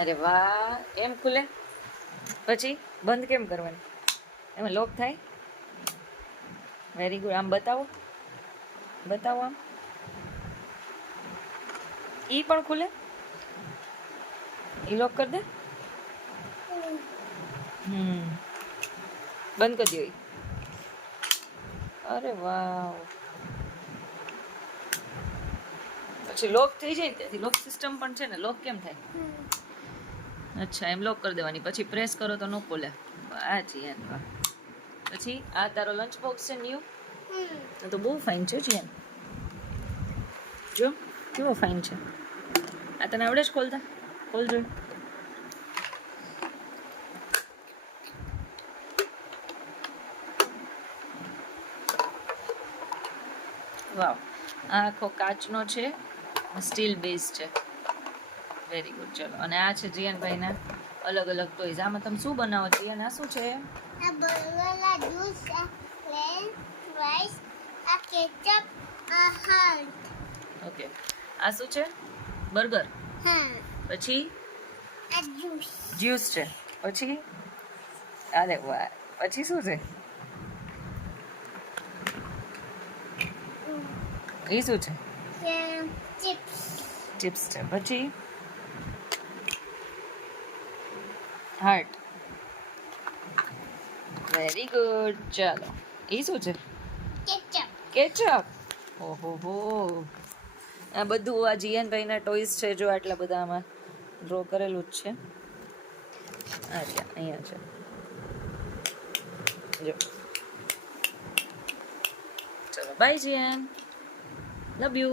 અરે વાહ, એમ ખુલે? પછી બંધ કેમ કરવાનું? એમાં લોક થાય? Very good. આમ બતાવો, બતાવો આમ. ઈ પણ ખુલે? ઈ લોક કરી દે. બંધ કરી દો ઈ. અરે વાહ. પછી લોક થઈ જાય ને, ત્યાંથી લોક સિસ્ટમ પણ છે ને. લોક કેમ થાય? અચ્છા, એમ લોક કરી દેવાની. પછી પ્રેસ કરો તો ન ખોલે. વાહ જીયાન વાહ. પછી આ તારો લંચ બોક્સ છે ન્યુ? તો બહુ ફાઇન છે જીયાન. જો કેવો ફાઇન છે. આ તને આવડે જ ખોલતા? ખોલ જો. વાવ, આ આખો કાચનો છે, સ્ટીલ બેઝ છે. Very good. ચલો, અને આ છે જીયાનભાઈના અલગ અલગ ટોયઝ. આમાં તમે શું બનાવો છો જીયાન? આ શું છે? આ બર્ગરના જ્યુસ, આ પ્લેન રાઈસ, આ કેચઅપ, આ હાર્ટ. ઓકે, આ શું છે? બર્ગર. હા. પછી આ જ્યુસ. જ્યુસ છે. પછી અરે વાહ. પછી શું છે? એ શું છે? ચિપ્સ. ચિપ્સ છે. પછી હાર્ટ. Very good. ચાલો, એ શું છે? કેચઅપ. કેચઅપ. ઓહો હો. આ બધું આ જીયાનભાઈના ટોયઝ છે. જો આટલા બધા આમાં ડ્રો કરેલું જ છે. આ રહ્યા, અહીંયા છે. જો. ચલો બાય જીયાન. Love you.